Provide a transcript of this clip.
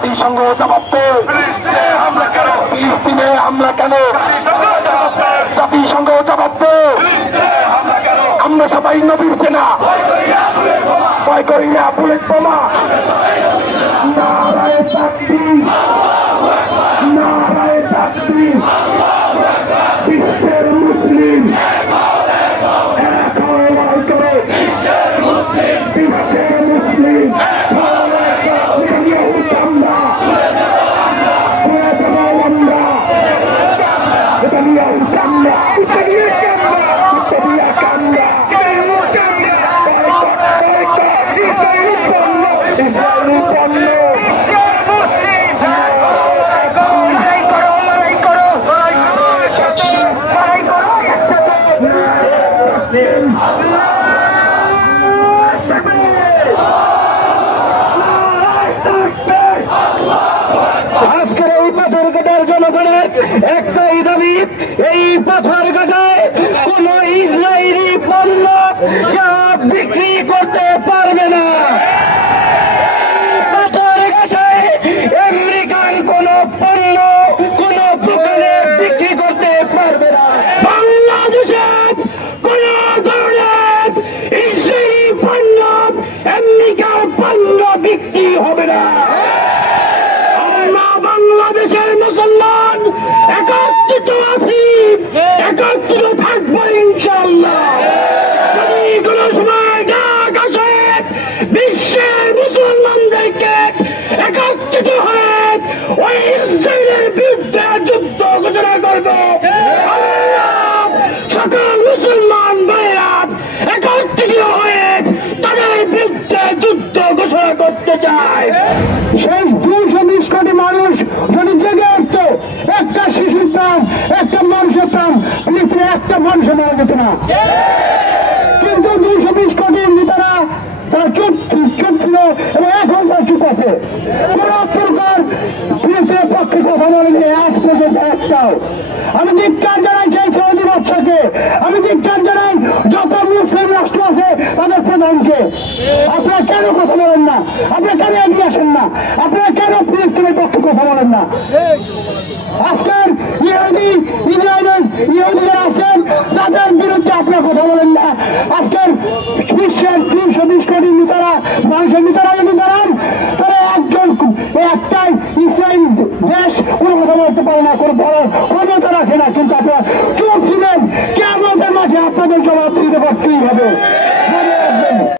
জাতিসংঘ জবাব দে, ফিলিস্তিনে হামলা কেন, জাতিসংঘ জবাব দে। আমরা সবাই নবীর সেনা, ভয় করি না বুলেট বোমা। নারায়ে তাকবীর, নারায়ে তাকবীর। বিশ্বের মুসলিম এক হয়ে লড়াই করো, বিশ্বের মুসলিম আজকের এই পাথরঘাটার জনগণের একটাই দাবি, এই পাথরঘাটায় কোন ইসরায়েলি পণ্য বিক্রি করতে পারবে না। পাথরঘাটায় আমেরিকান কোন পণ্য কোন দোকানে বিক্রি করতে পারবে না। বাংলাদেশের কোন ধরনের ইসরায়েলি পণ্য আমেরিকার পণ্য বিক্রি হবে না। বাংলাদেশের মুসলমান একত্রিত আছি, একত্রিত থাকবো ইনশাআল্লাহ। যদি কোনো সময় ডাক আসে বিশ্বের মুসলমানদেরকে একত্রিত হয়ে ওই ইসরায়েলের বিরুদ্ধে যুদ্ধ ঘোষণা করবো, সকল মুসলমান ভাইরা একত্রিত হয়ে তাদের বিরুদ্ধে যুদ্ধ ঘোষণা করতে চায়। সেই 220 কোটি মানুষ যদি জেগে উঠতো, একটা শিশুর প্রাণ, একটা মানুষের প্রাণ, পৃথিবীতে একটা মানুষের মারা যেত না। কিন্তু 220 কোটির নেতারা তারা চুপ ছিল এবং এখন তারা চুপ আছে। কোন প্রকার পৃথিবীর পক্ষে কথা বলেনি আজ পর্যন্ত একটাও। আমি ধিক্কার জানাই সেই সৌদি বাদশাকে, আমি ধিক্কার জানাই যত মুসলিম রাষ্ট্র আছে তাদের প্রধানকে। আপনারা কেন কথা বলেন না? আপনারা কেন এগিয়ে আসেন না? আপনারা কেন ফিলিস্তিনের পক্ষে কথা বলেন না? আজকের ইহুদিরা আছেন তাদের বিরুদ্ধে আপনারা কথা বলেন না। আজকের বিশ্বের 220 কোটি নেতারা, মানুষের নেতারা যদি দাঁড়ান, তারা একটাই ইসরায়েল দেশ কোনো কথা বলতে পারে না, কোনো বড় ক্ষমতা রাখে না। কিন্তু আপনারা চোখ দিবেন, কেমন মাঠে আপনাদের জবাব দিতে পারতেই হবে।